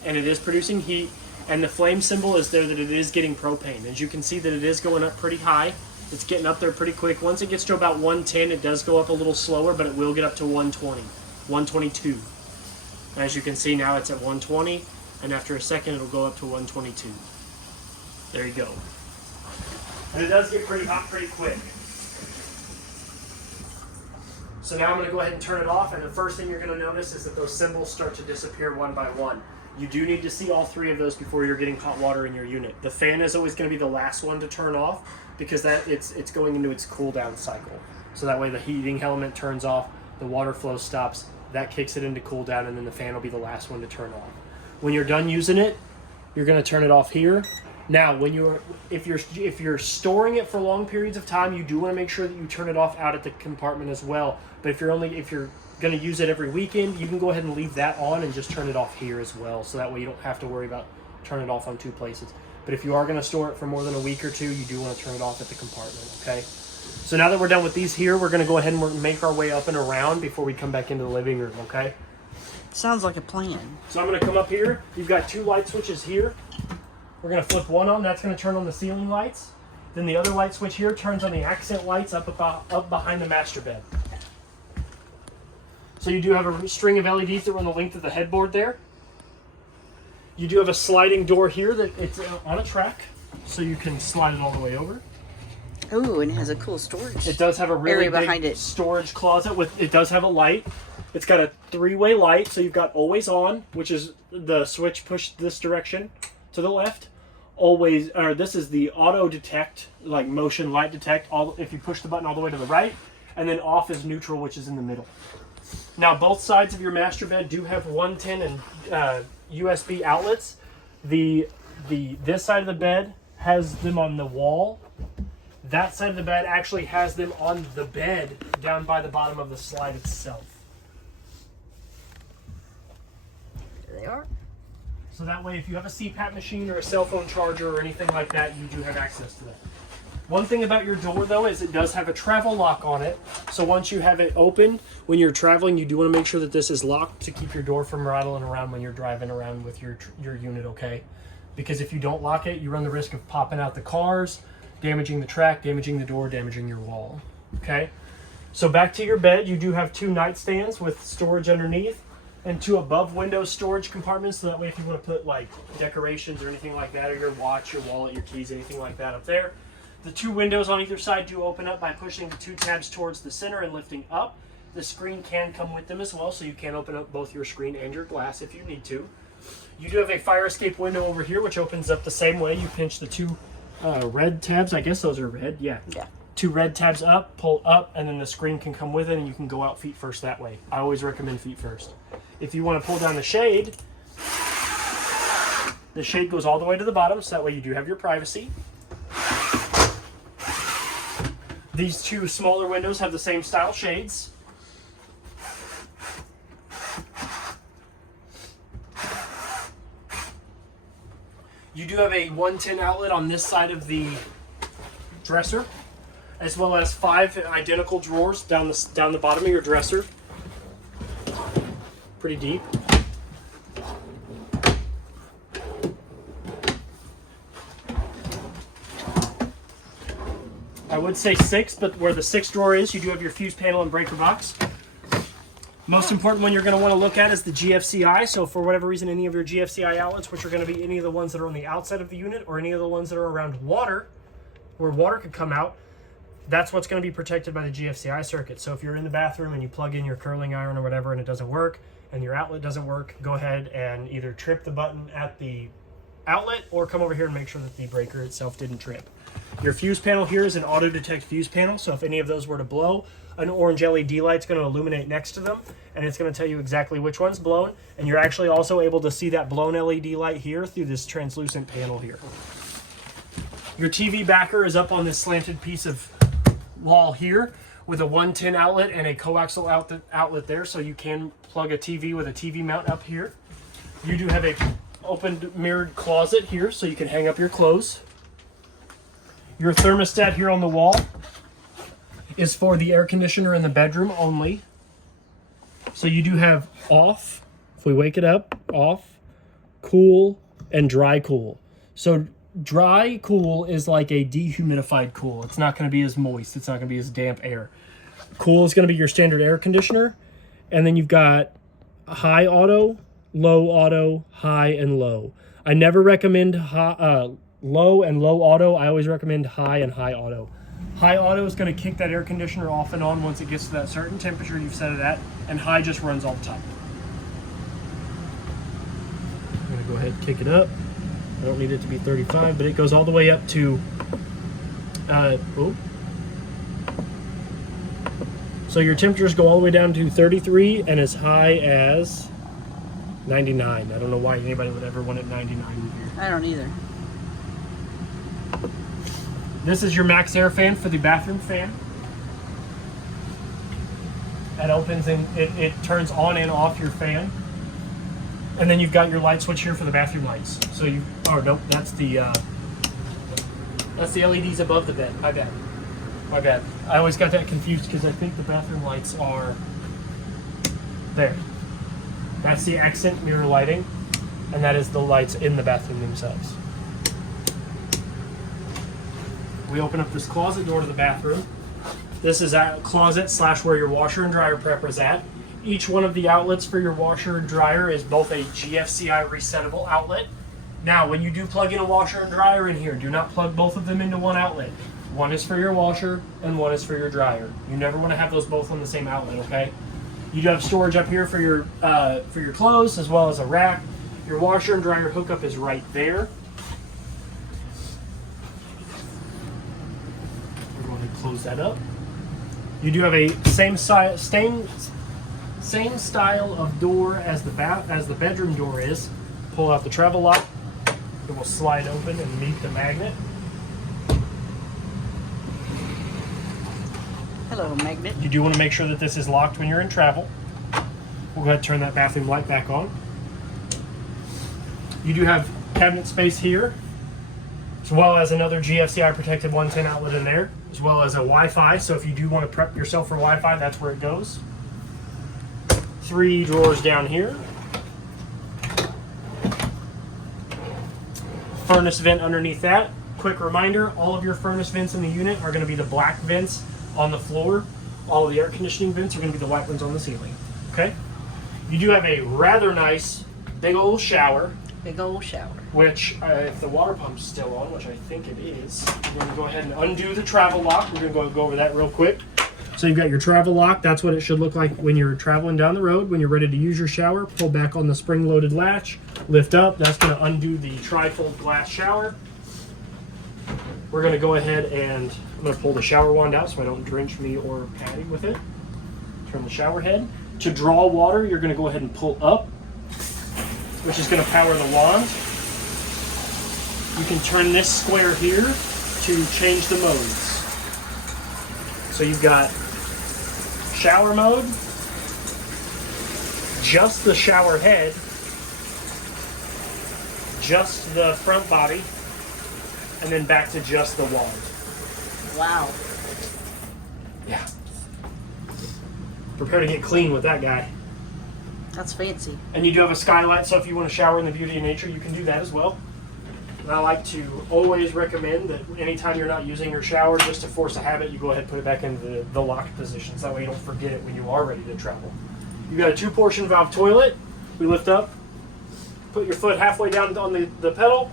and it is producing heat. And the flame symbol is there that it is getting propane. As you can see that it is going up pretty high. It's getting up there pretty quick. Once it gets to about 110, it does go up a little slower, but it will get up to 120, 122. As you can see now, it's at 120, and after a second, it'll go up to 122. There you go. And it does get pretty hot pretty quick. So now I'm going to go ahead and turn it off, and the first thing you're going to notice is that those symbols start to disappear one by one. You do need to see all 3 of those before you're getting hot water in your unit. The fan is always going to be the last one to turn off because it's going into its cool down cycle. So that way the heating element turns off, the water flow stops, that kicks it into cool down, and then the fan will be the last one to turn off. When you're done using it, you're going to turn it off here. Now, if you're storing it for long periods of time, you do want to make sure that you turn it off out at the compartment as well. But if you're going to use it every weekend, you can go ahead and leave that on and just turn it off here as well. So that way you don't have to worry about turning it off on 2 places. But if you are going to store it for more than a week or 2, you do want to turn it off at the compartment, okay? So now that we're done with these here, we're going to go ahead and make our way up and around before we come back into the living room, okay? Sounds like a plan. So I'm going to come up here. You've got 2 light switches here. We're going to flip one on. That's going to turn on the ceiling lights. Then the other light switch here turns on the accent lights up behind the master bed. So you do have a string of LEDs that run the length of the headboard there. You do have a sliding door here that it's on a track, so you can slide it all the way over. Ooh, and it has a cool storage. It does have a really area behind big it. Storage closet it does have a light. It's got a 3-way light, so you've got always on, which is the switch pushed this direction to the left. This is the auto detect, like motion light detect. If you push the button all the way to the right, and then off is neutral, which is in the middle. Now, both sides of your master bed do have 110 and USB outlets. This side of the bed has them on the wall. That side of the bed actually has them on the bed down by the bottom of the slide itself. There they are. So that way, if you have a CPAP machine or a cell phone charger or anything like that, you do have access to that. One thing about your door, though, is it does have a travel lock on it. So once you have it open, when you're traveling, you do want to make sure that this is locked to keep your door from rattling around when you're driving around with your unit, okay? Because if you don't lock it, you run the risk of popping out the cars, damaging the track, damaging the door, damaging your wall, okay? So back to your bed, you do have 2 nightstands with storage underneath and 2 above window storage compartments. So that way if you want to put like decorations or anything like that, or your watch, your wallet, your keys, anything like that up there. The 2 windows on either side do open up by pushing the 2 tabs towards the center and lifting up. The screen can come with them as well, so you can open up both your screen and your glass if you need to. You do have a fire escape window over here, which opens up the same way. You pinch the 2 red tabs. I guess those are red. Yeah. 2 red tabs up, pull up, and then the screen can come with it, and you can go out feet first that way. I always recommend feet first. If you want to pull down the shade goes all the way to the bottom, so that way you do have your privacy. These 2 smaller windows have the same style shades. You do have a 110 outlet on this side of the dresser, as well as 5 identical drawers down the bottom of your dresser. Pretty deep. I would say 6, but where the 6th drawer is, you do have your fuse panel and breaker box. Most important one you're going to want to look at is the GFCI. So for whatever reason, any of your GFCI outlets, which are going to be any of the ones that are on the outside of the unit or any of the ones that are around water, where water could come out, that's what's going to be protected by the GFCI circuit. So if you're in the bathroom and you plug in your curling iron or whatever and it doesn't work and your outlet doesn't work, go ahead and either trip the button at the outlet or come over here and make sure that the breaker itself didn't trip. Your fuse panel here is an auto detect fuse panel, so if any of those were to blow, an orange LED light's going to illuminate next to them, and it's going to tell you exactly which one's blown, and you're actually also able to see that blown LED light here through this translucent panel here. Your TV backer is up on this slanted piece of wall here with a 110 outlet and a coaxial outlet there, so you can plug a TV with a TV mount up here. You do have a open mirrored closet here, so you can hang up your clothes. Your thermostat here on the wall is for the air conditioner in the bedroom only. So you do have off, if we wake it up, off, cool, and dry cool. So dry cool is like a dehumidified cool. It's not going to be as moist. It's not going to be as damp air. Cool is going to be your standard air conditioner. And then you've got high auto, low auto, high and low. I never recommend low and low auto. I always recommend high and high auto. High auto is going to kick that air conditioner off and on once it gets to that certain temperature you've set it at, and high just runs all the time. I'm going to go ahead and kick it up. I don't need it to be 35, but it goes all the way up to so your temperatures go all the way down to 33 and as high as 99. I don't know why anybody would ever want it 99 here. I don't either. This is your max air fan for the bathroom fan. That opens and it turns on and off your fan. And then you've got your light switch here for the bathroom lights. So you, oh no, that's the LEDs above the bed. My bad. My bad. I always got that confused because I think the bathroom lights are there. That's the accent mirror lighting, and that is the lights in the bathroom themselves. We open up this closet door to the bathroom. This is a closet / where your washer and dryer prep is at. Each one of the outlets for your washer and dryer is both a GFCI resettable outlet. Now, when you do plug in a washer and dryer in here, do not plug both of them into one outlet. One is for your washer and one is for your dryer. You never want to have those both on the same outlet, okay? You do have storage up here for your clothes as well as a rack. Your washer and dryer hookup is right there. We're going to close that up. You do have a same style of door as the bedroom door is. Pull out the travel lock. It will slide open and meet the magnet. Hello, magnet. You do want to make sure that this is locked when you're in travel. We'll go ahead and turn that bathroom light back on. You do have cabinet space here, as well as another GFCI protected 110 outlet in there, as well as a Wi-Fi. So if you do want to prep yourself for Wi-Fi, that's where it goes. 3 drawers down here. Furnace vent underneath that. Quick reminder, all of your furnace vents in the unit are going to be the black vents on the floor. All of the air conditioning vents are going to be the white ones on the ceiling. Okay? You do have a rather nice big old shower. Big old shower. Which, if the water pump's still on, which I think it is, we're going to go ahead and undo the travel lock. We're going to go over that real quick. So you've got your travel lock. That's what it should look like when you're traveling down the road. When you're ready to use your shower, pull back on the spring-loaded latch, lift up. That's going to undo the tri-fold glass shower. We're going to go ahead and I'm going to pull the shower wand out so I don't drench me or Patty with it. Turn the shower head. To draw water, you're going to go ahead and pull up, which is going to power the wand. You can turn this square here to change the modes. So you've got shower mode, just the shower head, just the front body, and then back to just the wall. Wow. Yeah. Prepare to get clean with that guy. That's fancy. And you do have a skylight, so if you want to shower in the beauty of nature, you can do that as well. And I like to always recommend that anytime you're not using your shower, just to force a habit, you go ahead and put it back into the locked positions. That way you don't forget it when you are ready to travel. You've got a 2-portion valve toilet. We lift up, put your foot halfway down on the pedal.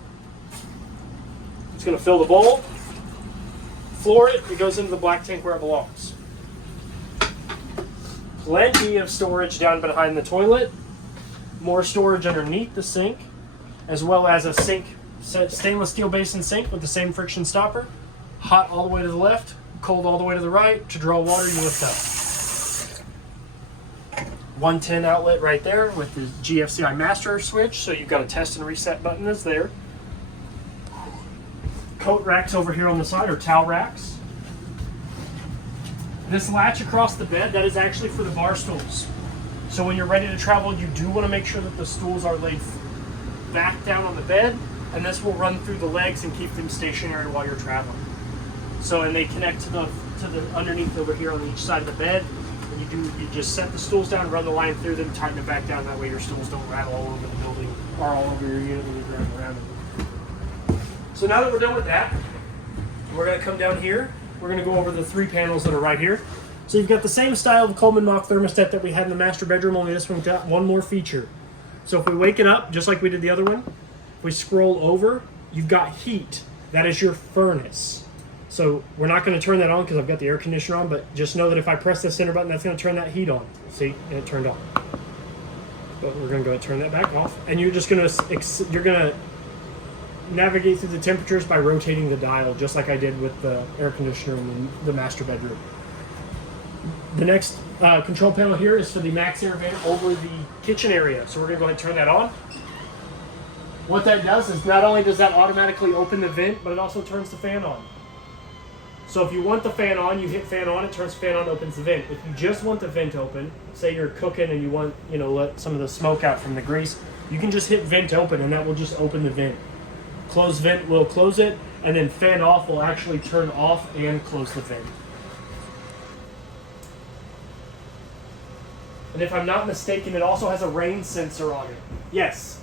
It's going to fill the bowl, floor it, it goes into the black tank where it belongs. Plenty of storage down behind the toilet, more storage underneath the sink, as well as a sink, stainless steel basin sink with the same friction stopper. Hot all the way to the left, cold all the way to the right. To draw water, you lift up. 110 outlet right there with the GFCI master switch, so you've got a test and reset button that's there. Coat racks over here on the side, or towel racks. This latch across the bed, that is actually for the bar stools. So when you're ready to travel, you do want to make sure that the stools are laid back down on the bed, and this will run through the legs and keep them stationary while you're traveling. So, and they connect to the underneath over here on each side of the bed. And you just set the stools down, run the line through them, tighten it back down. That way your stools don't rattle all over the building or all over your unit when you're driving around it. So now that we're done with that, we're going to come down here. We're going to go over the 3 panels that are right here. So you've got the same style of Coleman Mach thermostat that we had in the master bedroom, only this one got one more feature. So if we wake it up, just like we did the other one, if we scroll over, you've got heat. That is your furnace. So we're not going to turn that on because I've got the air conditioner on, but just know that if I press the center button, that's going to turn that heat on. See, and it turned on. But we're going to go ahead and turn that back off. And you're just going to navigate through the temperatures by rotating the dial, just like I did with the air conditioner in the master bedroom. The next control panel here is for the max air vent over the kitchen area. So we're going to go ahead and turn that on. What that does is not only does that automatically open the vent, but it also turns the fan on. So if you want the fan on, you hit fan on, it turns the fan on, opens the vent. If you just want the vent open, say you're cooking and you want, let some of the smoke out from the grease, you can just hit vent open and that will just open the vent. Close vent will close it, and then fan off will actually turn off and close the vent. And if I'm not mistaken, it also has a rain sensor on it. Yes,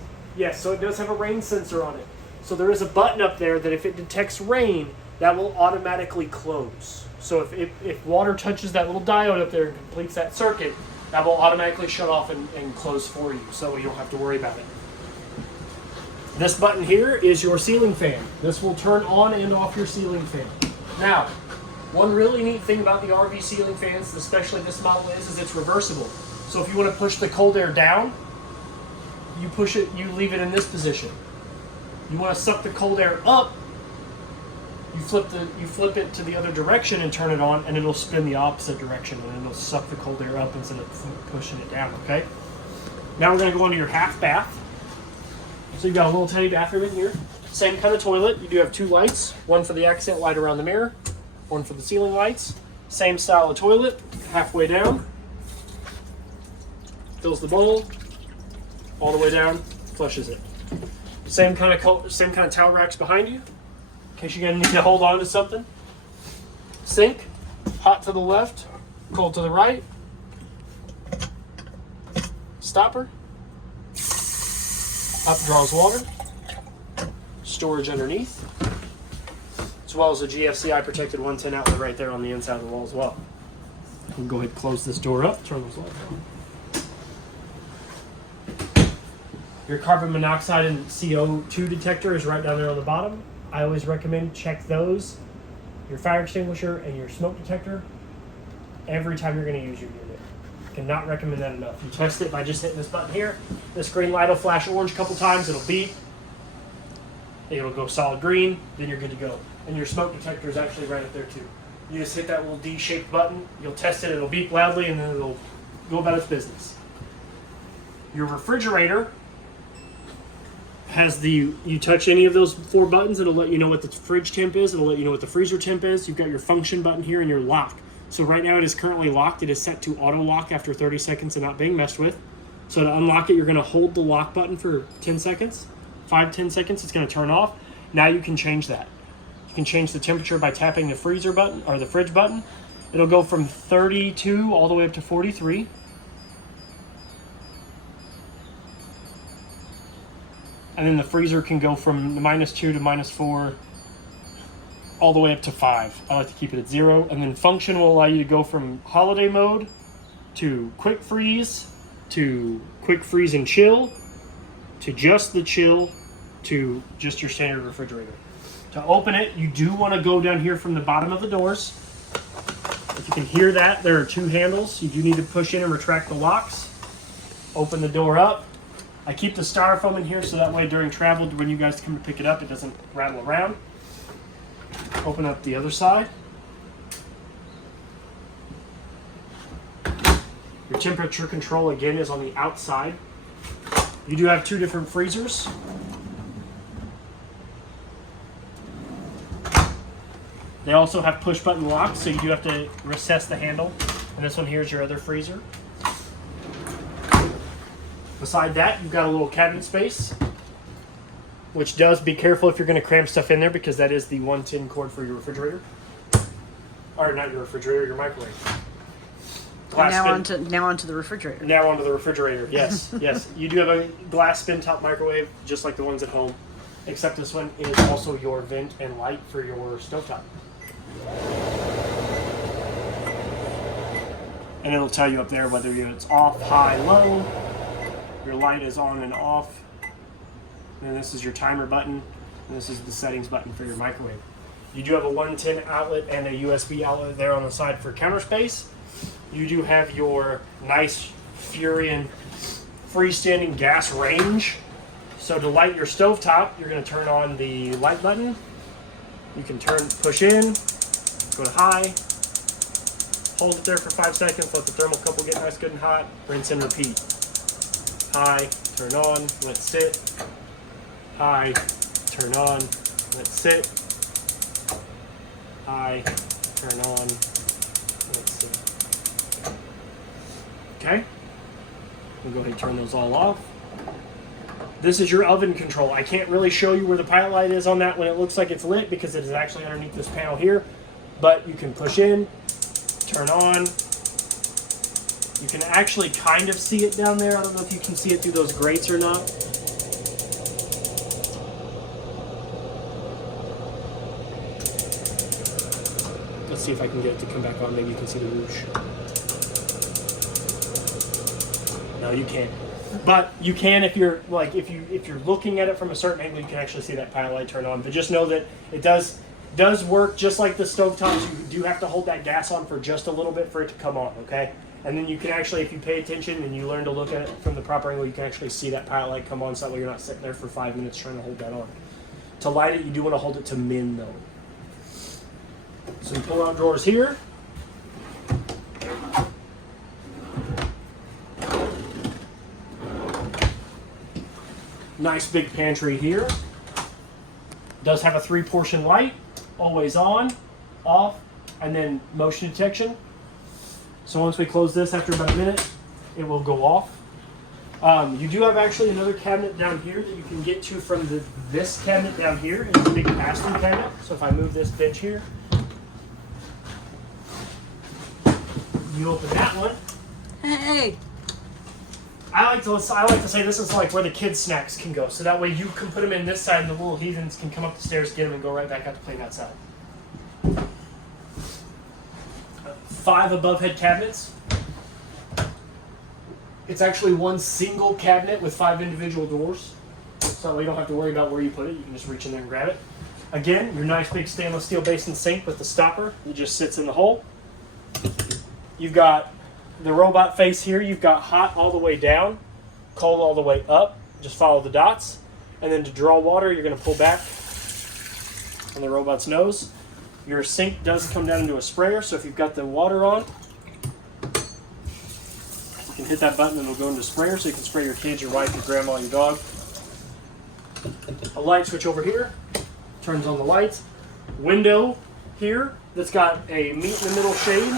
so it does have a rain sensor on it. So there is a button up there that if it detects rain, that will automatically close. So if water touches that little diode up there and completes that circuit, that will automatically shut off and close for you, so you don't have to worry about it. This button here is your ceiling fan. This will turn on and off your ceiling fan. Now, one really neat thing about the RV ceiling fans, especially this model, is it's reversible. So if you want to push the cold air down, you push it, you leave it in this position. You want to suck the cold air up, you flip it to the other direction and turn it on, and it'll spin the opposite direction, and it'll suck the cold air up instead of pushing it down, okay? Now we're going to go into your half bath. So you've got a little tiny bathroom in here. Same kind of toilet. You do have 2 lights. One for the accent light around the mirror. One for the ceiling lights. Same style of toilet. Halfway down. Fills the bowl. All the way down. Flushes it. Same kind of towel racks behind you, in case you're going to need to hold on to something. Sink. Hot to the left. Cold to the right. Stopper. Up draws water, storage underneath, as well as a GFCI protected 110 outlet right there on the inside of the wall as well. We'll go ahead and close this door up, turn those lights on. Your carbon monoxide and CO2 detector is right down there on the bottom. I always recommend check those, your fire extinguisher and your smoke detector, every time you're going to use your unit. Cannot recommend that enough. You test it by just hitting this button here. This green light will flash orange a couple times. It'll beep. It'll go solid green. Then you're good to go. And your smoke detector is actually right up there too. You just hit that little D-shaped button. You'll test it. It'll beep loudly, and then it'll go about its business. Your refrigerator has you touch any of those 4 buttons, it'll let you know what the fridge temp is. It'll let you know what the freezer temp is. You've got your function button here and your lock. So right now it is currently locked. It is set to auto lock after 30 seconds and not being messed with. So to unlock it, you're going to hold the lock button for 10 seconds. 5-10 seconds, it's going to turn off. Now you can change that. You can change the temperature by tapping the freezer button or the fridge button. It'll go from 32 all the way up to 43. And then the freezer can go from -2 to -4 all the way up to 5. I like to keep it at 0. And then function will allow you to go from holiday mode to quick freeze and chill to just the chill to just your standard refrigerator. To open it, you do want to go down here from the bottom of the doors. If you can hear that, there are 2 handles. You do need to push in and retract the locks. Open the door up. I keep the styrofoam in here so that way during travel, when you guys come to pick it up, it doesn't rattle around. Open up the other side. Your temperature control again is on the outside. You do have 2 different freezers. They also have push button locks, so you do have to recess the handle. And this one here is your other freezer. Beside that, you've got a little cabinet space, which does, be careful if you're going to cram stuff in there, because that is the 110 cord for your refrigerator. Or not your refrigerator, your microwave. Now onto the refrigerator. Now onto the refrigerator, yes. Yes. You do have a glass spin top microwave, just like the ones at home, except this one is also your vent and light for your stovetop. And it'll tell you up there whether it's off, high, low. Your light is on and off. And this is your timer button. And this is the settings button for your microwave. You do have a 110 outlet and a USB outlet there on the side for counter space. You do have your nice Furion freestanding gas range. So to light your stovetop, you're going to turn on the light button. You can push in, go to high, hold it there for 5 seconds, let the thermocouple get nice, good and hot, rinse and repeat. High, turn on, let it sit. High, turn on, let it sit. High, turn on, let it sit. Okay? We'll go ahead and turn those all off. This is your oven control. I can't really show you where the pilot light is on that when it looks like it's lit, because it is actually underneath this panel here. But you can push in, turn on. You can actually kind of see it down there. I don't know if you can see it through those grates or not. Let's see if I can get it to come back on. Maybe you can see the whoosh. No, you can't. But you can if you're if you're looking at it from a certain angle, you can actually see that pilot light turn on. But just know that it does work just like the stovetops. You do have to hold that gas on for just a little bit for it to come on, okay? And then you can actually, if you pay attention and you learn to look at it from the proper angle, you can actually see that pilot light come on, so that way you're not sitting there for 5 minutes trying to hold that on. To light it, you do want to hold it to min though. Some pull-out drawers here. Nice big pantry here. Does have a 3-portion light, always on, off, and then motion detection. So once we close this after about a minute, it will go off. You do have actually another cabinet down here that you can get to from this pass-through cabinet down here. It's a big pass-through cabinet. So if I move this bench here, you open that one. Hey. I like to say this is like where the kids' snacks can go. So that way you can put them in this side and the little heathens can come up the stairs, get them, and go right back out to playing outside. 5 above head cabinets. It's actually one single cabinet with 5 individual doors. So that way you don't have to worry about where you put it. You can just reach in there and grab it. Again, your nice big stainless steel basin sink with the stopper. It just sits in the hole. You've got the robot face here. You've got hot all the way down, cold all the way up. Just follow the dots. And then to draw water, you're going to pull back on the robot's nose. Your sink does come down into a sprayer, so if you've got the water on, you can hit that button and it'll go into a sprayer, so you can spray your kids, your wife, your grandma, your dog. A light switch over here turns on the lights. Window here that's got a meet in the middle shade.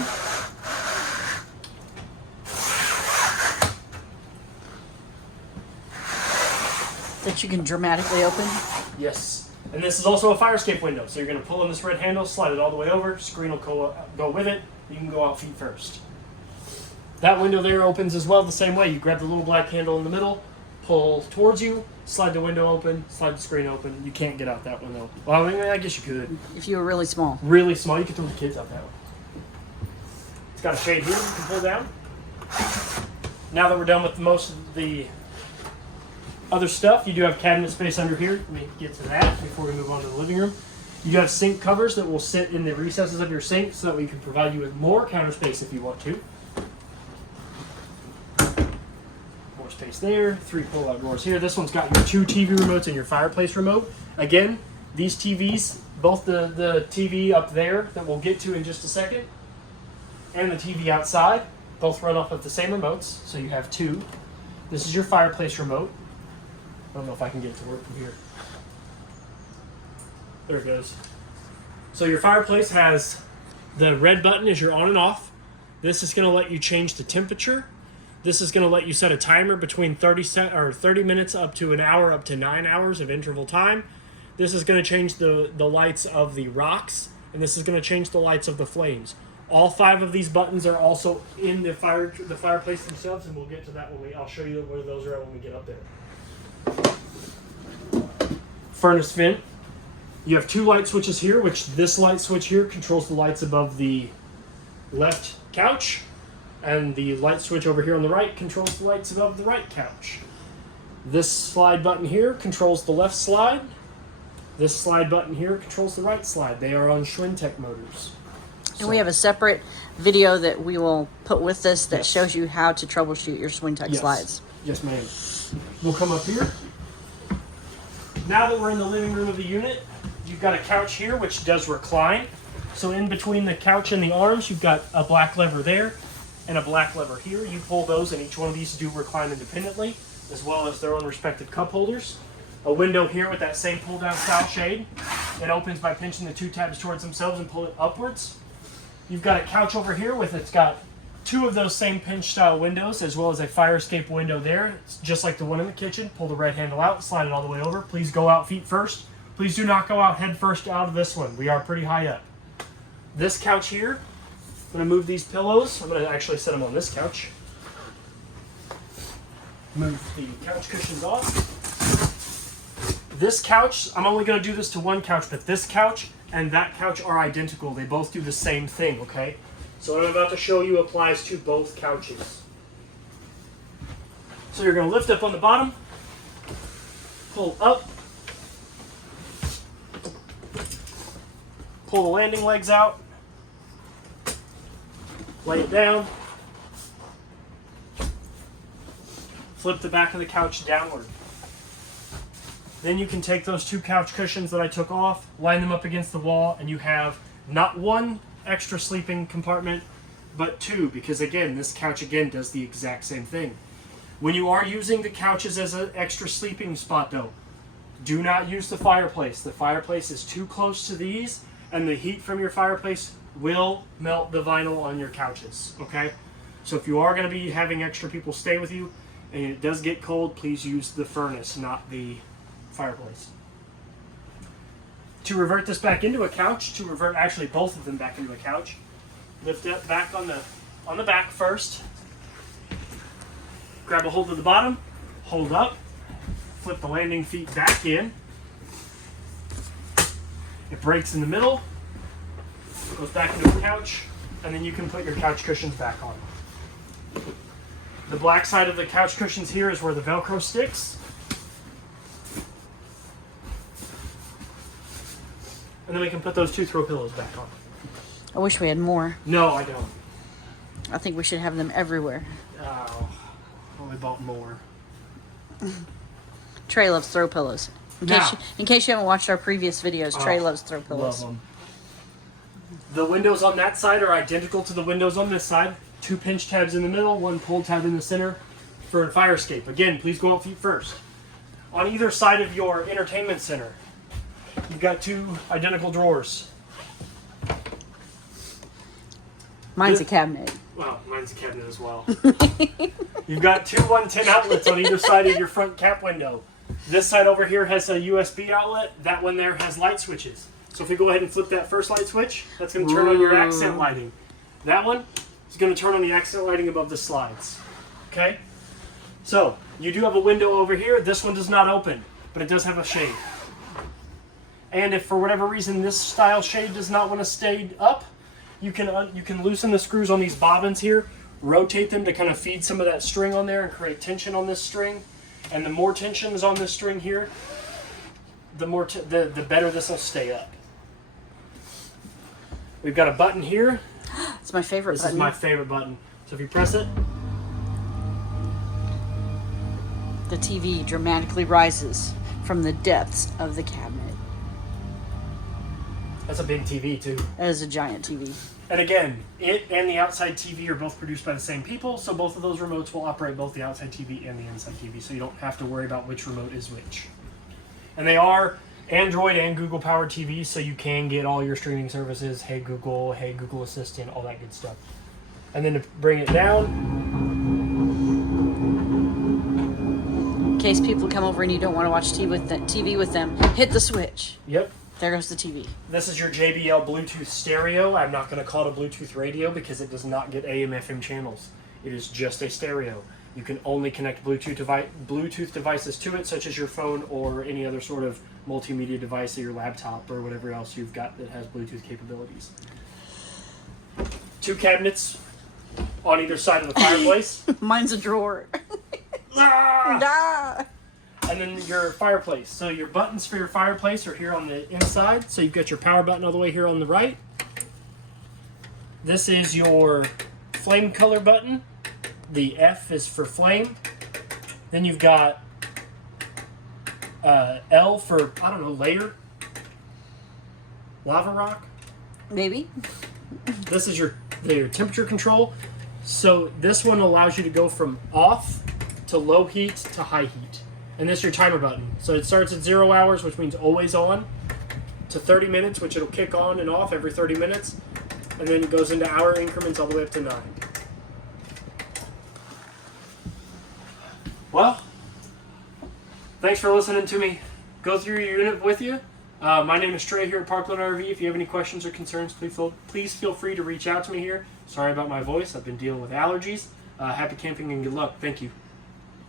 That you can dramatically open. Yes. And this is also a fire escape window. So you're going to pull in this red handle, slide it all the way over, screen will go with it. You can go out feet first. That window there opens as well the same way. You grab the little black handle in the middle, pull towards you, slide the window open, slide the screen open. You can't get out that window. Well, I mean, I guess you could. If you were really small. Really small, you could throw the kids out that way. It's got a shade here you can pull down. Now that we're done with most of the other stuff, you do have cabinet space under here. Let me get to that before we move on to the living room. You do have sink covers that will sit in the recesses of your sink so that we can provide you with more counter space if you want to. More space there, 3 pull-out drawers here. This one's got your 2 TV remotes and your fireplace remote. Again, these TVs, both the TV up there that we'll get to in just a second, and the TV outside, both run off of the same remotes, so you have 2. This is your fireplace remote. I don't know if I can get it to work from here. There it goes. So your fireplace has the red button is your on and off. This is going to let you change the temperature. This is going to let you set a timer between 30 minutes up to an hour, up to 9 hours of interval time. This is going to change the lights of the rocks, and this is going to change the lights of the flames. All 5 of these buttons are also in the fireplace themselves, and we'll get to that I'll show you where those are at when we get up there. Furnace vent. You have 2 light switches here, which this light switch here controls the lights above the left couch, and the light switch over here on the right controls the lights above the right couch. This slide button here controls the left slide. This slide button here controls the right slide. They are on Schwintek motors. And we have a separate video that we will put with this that shows you how to troubleshoot your Schwintek slides. Yes, ma'am. We'll come up here. Now that we're in the living room of the unit, you've got a couch here which does recline. So in between the couch and the arms, you've got a black lever there and a black lever here. You pull those, and each one of these do recline independently, as well as their own respective cup holders. A window here with that same pull-down style shade. It opens by pinching the 2 tabs towards themselves and pull it upwards. You've got a couch over here it's got 2 of those same pinch style windows, as well as a fire escape window there. It's just like the one in the kitchen. Pull the red handle out, slide it all the way over. Please go out feet first. Please do not go out head first out of this one. We are pretty high up. This couch here, I'm going to move these pillows. I'm going to actually set them on this couch. Move the couch cushions off. This couch, I'm only going to do this to one couch, but this couch and that couch are identical. They both do the same thing, okay? So what I'm about to show you applies to both couches. So you're going to lift up on the bottom, pull up, pull the landing legs out, lay it down, flip the back of the couch downward. Then you can take those 2 couch cushions that I took off, line them up against the wall, and you have not 1 extra sleeping compartment, but 2, because again, this couch again does the exact same thing. When you are using the couches as an extra sleeping spot though, do not use the fireplace. The fireplace is too close to these, and the heat from your fireplace will melt the vinyl on your couches, okay? So if you are going to be having extra people stay with you, and it does get cold, please use the furnace, not the fireplace. To revert this back into a couch, to revert actually both of them back into a couch, lift up back on the back first, grab a hold of the bottom, hold up, flip the landing feet back in, it breaks in the middle, goes back into a couch, and then you can put your couch cushions back on. The black side of the couch cushions here is where the Velcro sticks. And then we can put those 2 throw pillows back on. I wish we had more. No, I don't. I think we should have them everywhere. Oh, only bought more. Trey loves throw pillows. In case you haven't watched our previous videos, Trey loves throw pillows. Love them. The windows on that side are identical to the windows on this side. 2 pinch tabs in the middle, 1 pull tab in the center for a fire escape. Again, please go out feet first. On either side of your entertainment center, you've got 2 identical drawers. Mine's a cabinet. Well, mine's a cabinet as well. You've got 2 110 outlets on either side of your front cap window. This side over here has a USB outlet. That one there has light switches. So if we go ahead and flip that first light switch, that's going to turn on your accent lighting. That one is going to turn on the accent lighting above the slides. Okay? So you do have a window over here. This one does not open, but it does have a shade. And if for whatever reason this style shade does not want to stay up, you can loosen the screws on these bobbins here, rotate them to kind of feed some of that string on there and create tension on this string. And the more tension is on this string here, the better this will stay up. We've got a button here. It's my favorite button. This is my favorite button. So if you press it, the TV dramatically rises from the depths of the cabinet. that's a big TV too. That is a giant TV. And again, it and the outside TV are both produced by the same people, so both of those remotes will operate both the outside TV and the inside TV, so you don't have to worry about which remote is which. And they are Android and Google powered TVs, so you can get all your streaming services, Hey Google Assistant, all that good stuff. And then to bring it down, In case people come over and you don't want to watch TV with them, hit the switch. yep, There goes the TV. this is your JBL Bluetooth stereo. I'm not going to call it a Bluetooth radio because it does not get AM FM channels. It is just a stereo. You can only connect Bluetooth devices to it, such as your phone or any other sort of multimedia device, or your laptop or whatever else you've got that has Bluetooth capabilities. 2 cabinets on either side of the fireplace. Mine's a drawer. Ah! Ah! And then your fireplace. So your buttons for your fireplace are here on the inside. So you've got your power button all the way here on the right. This is your flame color button. The F is for flame. Then you've got L for, I don't know, layer. Lava rock. Maybe. This is your temperature control. So this one allows you to go from off to low heat to high heat. And this is your timer button. So it starts at 0 hours, which means always on, to 30 minutes, which it'll kick on and off every 30 minutes. And then it goes into hour increments all the way up to 9. Well, thanks for listening to me go through your unit with you. My name is Trey here at Parkland RV. If you have any questions or concerns, please feel free to reach out to me here. Sorry about my voice. I've been dealing with allergies. Happy camping and good luck. Thank you.